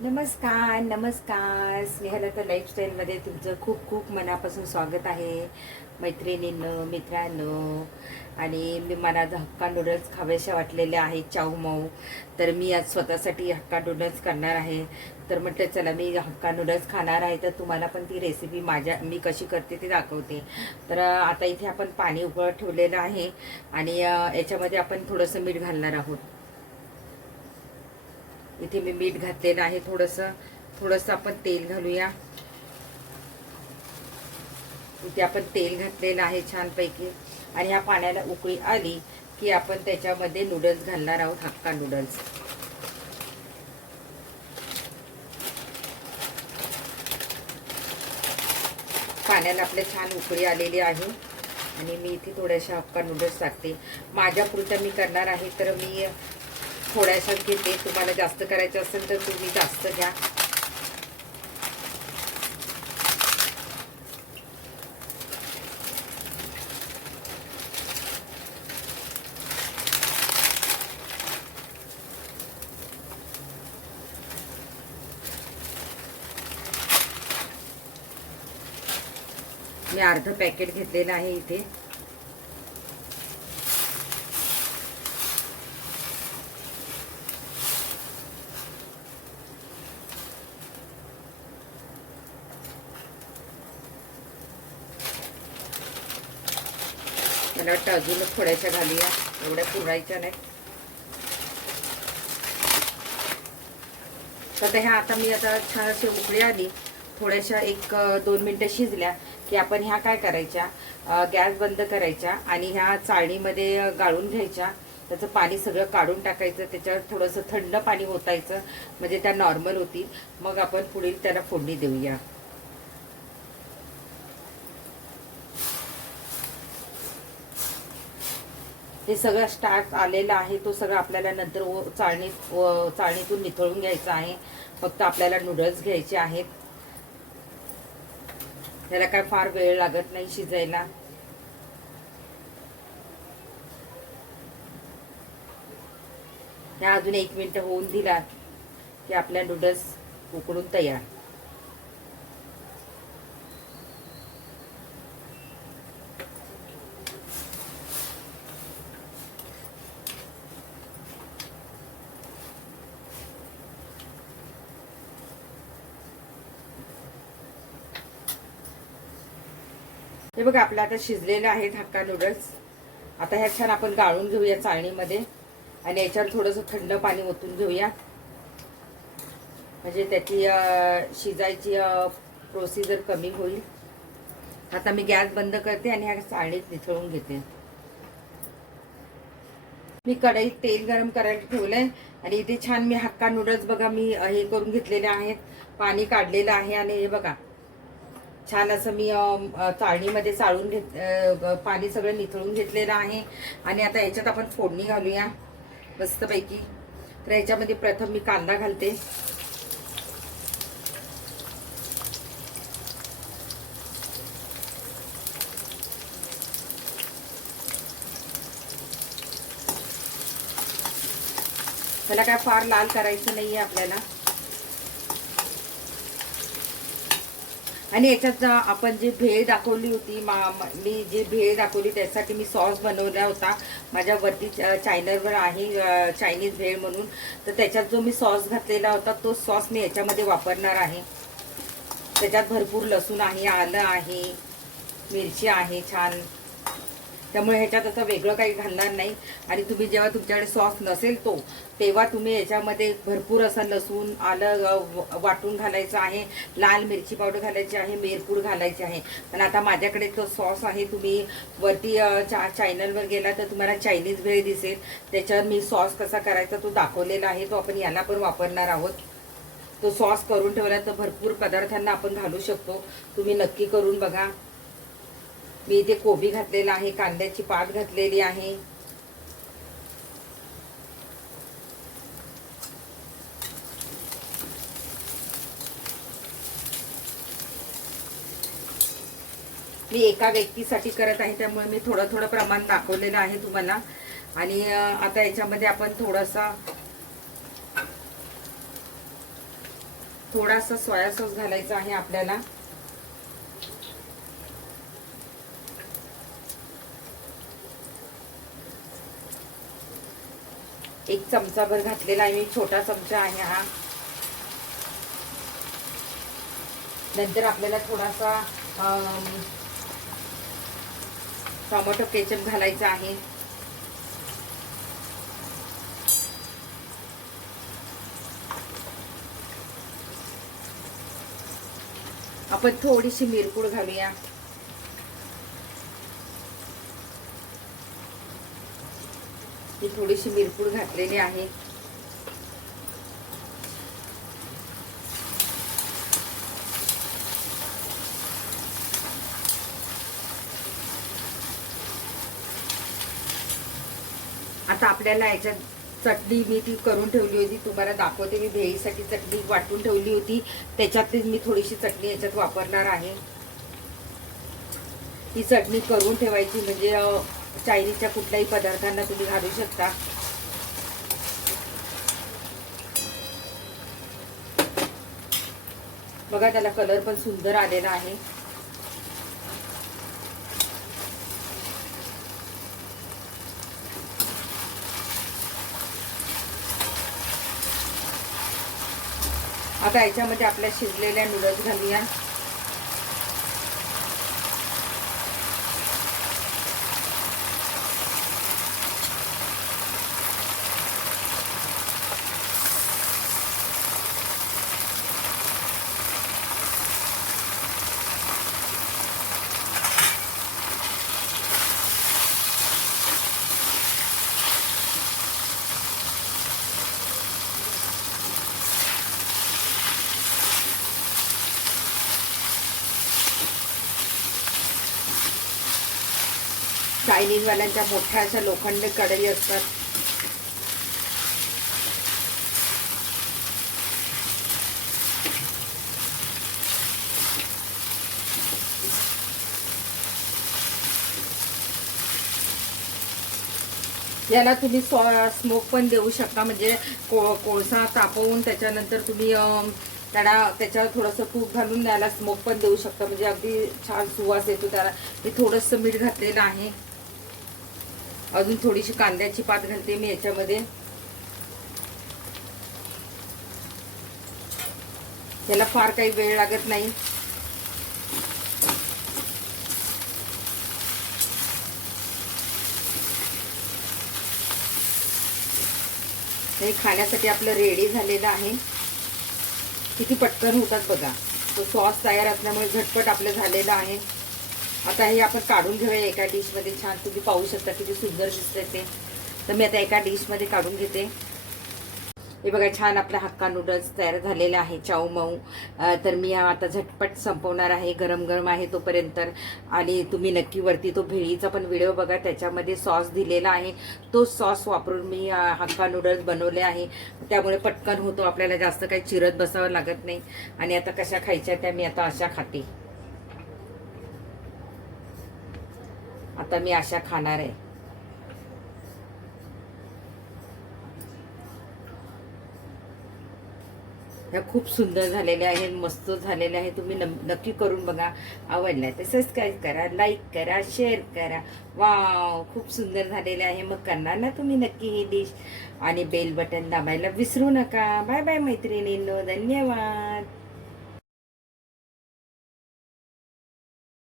नमस्कार नमस्कार. स्नेहलता लाईफस्टाईलमध्ये तुमचं खूप खूप मनापासून स्वागत आहे. मैत्रिणींनं मित्रांनो. आणि मी मला आज हक्का नूडल्स खाव्याशा वाटलेल्या आहेत चाऊ माऊ. तर मी आज स्वतःसाठी हक्का नूडल्स करणार आहे. तर म्हटलं चला मी हक्का नूडल्स खाणार आहे. तर तुम्हाला पण ती रेसिपी माझ्या मी कशी करते ती दाखवते. तर आता इथे आपण पाणी उकळत ठेवलेलं आहे. आणि याच्यामध्ये आपण थोडंसं मीठ घालणार आहोत. इथे मी मीठ घातलेलं आहे थोडंसं थोडंसं आपण तेल घालूया. इथे आपण तेल घातलेलं आहे छानपैकी. आणि ह्या पाण्याला उकळी आली की आपण त्याच्यामध्ये नूडल्स घालणार आहोत हक्का नूडल्स पाण्याला आपल्या छान उकळी आलेली आहे. आणि मी इथे थोड्याशा हक्का नूडल्स टाकते. माझ्यापुरतं मी करणार आहे तर मी थोड्याशा घेते तुम्हाला जास्त करायचं असेल तर तुम्ही जास्त घ्या. मी अर्ध पॅकेट घेतलेलं आहे इथे. मला वाटतं अजूनच थोड्याशा घालूया. एवढ्या पुरायच्या नाही तर ह्या आता मी आता छान अशी उकळी आली. थोड्याशा एक दोन मिनटं शिजल्या की आपण ह्या काय करायच्या? गॅस बंद करायच्या आणि ह्या चाळणीमध्ये गाळून घ्यायच्या. त्याचं पाणी सगळं काढून टाकायचं. त्याच्यावर थोडंसं थंड पाणी होतायचं म्हणजे त्या नॉर्मल होतील. मग आपण पुढील त्याला फोडणी देऊया. हे सगळं स्टार्ट आलेला आहे तो सगळा आपल्याला नंतर ओ- चाळणीत व- चाळणीतून निथळून घ्यायचा आहे. फक्त आपल्याला नूडल्स घ्यायचे आहेत. त्याला काय फार वेळ लागत नाही शिजायला. ह्या अजून एक मिनिट होऊन दिला की आपल्या नूडल्स उकडून तयार. हे बघा आपल्या आता शिजलेलं आहेत हक्का नूडल्स आता ह्या छान आपण गाळून घेऊया चाळणीमध्ये. आणि याच्यावर थोडंसं थंड पाणी ओतून घेऊया. म्हणजे त्याची शिजायची प्रोसिजर कमी होईल. आता मी गॅस बंद करते आणि ह्या चाळणीत निथळून घेते. मी कढईत तेल गरम करायला ठेवलंय. आणि इथे छान मी हक्का नूडल्स बघा मी हे करून घेतलेले आहेत. पाणी काढलेलं आहे आणि हे बघा छान असं मी चाळणीमध्ये चाळून घेत पाणी सगळं निथळून घेतलेलं आहे. आणि आता याच्यात आपण फोडणी घालूया मस्तपैकी. तर याच्यामध्ये प्रथम मी कांदा घालते. त्याला काय फार लाल करायचं आहे आपल्याला. आणि याच्यात जा- आपण जी भेळ दाखवली होती मा- मी जी भेळ दाखवली त्यासाठी मी सॉस बनवला होता. माझ्या वरती चायनलवर आहे चायनीज भेळ म्हणून. तर त्याच्यात जो मी सॉस घातलेला होता तो सॉस मी याच्यामध्ये वापरणार आहे. त्याच्यात भरपूर लसूण आहे आलं आहे मिरची आहे छान. त्यामुळे ह्याच्यात असं वेगळं काही घालणार नाही. आणि तुम्ही जेव्हा तुमच्याकडे सॉस नसेल तो तेव्हा तुम्ही याच्यामध्ये भरपूर असं लसूण आलं व- वाटून घालायचं आहे. लाल मिरची पावडर घालायची आहे मिरपूड घालायची आहे. पण आता माझ्याकडे तो सॉस आहे तुम्ही वरती चा चॅनलवर गेला तर तुम्हाला चायनीज भेळ दिसेल. त्याच्यावर मी सॉस कसा करायचा तो दाखवलेला आहे. तो आपण याला पण वापरणार आहोत. तो सॉस करून ठेवला तर भरपूर पदार्थांना आपण घालू शकतो. तुम्ही नक्की करून बघा. मी इथे कोबी घातलेला आहे कांद्याची पात घातलेली आहे. मी एका व्यक्तीसाठी करत आहे त्यामुळे मी थोडं थोडं प्रमाण दाखवलेलं आहे तुम्हाला. आणि आता याच्यामध्ये आपण थोडासा थोडासा सोया सॉस घालायचा आहे आपल्याला. एक चमचाभर घातलेला आहे. मी छोटा चमचा आहे हा. नंतर आपल्याला थोडासा टोमॅटो केचप घालायचा आहे. आपण थोडीशी मिरपूड घालूया. मी थोडीशी मिरपूड घातलेली आहे. आता आपल्याला याच्यात चटणी मी ती करून ठेवली होती. तुम्हाला दाखवते मी भेळीसाठी चटणी वाटून ठेवली होती. त्याच्यातच मी थोडीशी चटणी याच्यात वापरणार आहे. ही चटणी करून ठेवायची म्हणजे चायनीजच्या कुठल्याही पदार्थांना तुम्ही घालू शकता. बघा त्याला कलर पण सुंदर आलेला आहे. आता याच्यामध्ये आपल्या शिजलेल्या नूडल्स घालूया. चायनीजवाल्यांच्या मोठ्या अशा लोखंड कढई असतात. याला तुम्ही स्मोक पण देऊ शकता म्हणजे को कोळसा तापवून त्याच्यानंतर तुम्ही त्याला त्याच्यावर थोडंसं तूप घालून द्यायला स्मोक पण देऊ शकता. म्हणजे अगदी छान सुवास येतो त्याला. मी थोडंसं मीठ घातलेलं आहे. अजून थोडीशी कांद्याची पात घालते मी याच्यामध्ये. याला फार काही वेळ लागत नाही. हे खाण्यासाठी आपलं रेडी झालेलं आहे. किती पटकन होतात बघा. तो सॉस तयार असल्यामुळे झटपट आपलं झालेलं आहे. आता हे आपण काढून घेऊया एका डिशमध्ये. छान तुम्ही पाहू शकता किती सुंदर दिसतंय ते. तर मी आता एका डिशमध्ये काढून घेते. हे बघा छान आपला हक्का नूडल्स तयार झालेला आहे चाऊ मऊ. तर मी हा आता झटपट संपवणार आहे गरम गरम आहे तोपर्यंत. आणि तुम्ही नक्की वरती तो भेळीचा पण व्हिडिओ बघा त्याच्यामध्ये सॉस दिलेला आहे. तो सॉस वापरून मी हक्का नूडल्स बनवले आहे. त्यामुळे पटकन होतो आपल्याला जास्त काही चिरत बसावं लागत नाही. आणि आता कशा खायच्या त्या मी आता अशा खाते. आता मी अशा खाणार आहे. ह्या खूप सुंदर झालेल्या आहेत मस्त झालेल्या आहे तुम्ही नक्की करून बघा. आवडल्या तर सबस्क्राईब करा लाईक करा शेअर करा. वाव खूप सुंदर झालेले आहे. मग करणार ना तुम्ही नक्की ही डिश आणि बेल बटन दाबायला विसरू नका. बाय बाय मैत्रिणींनो. धन्यवाद.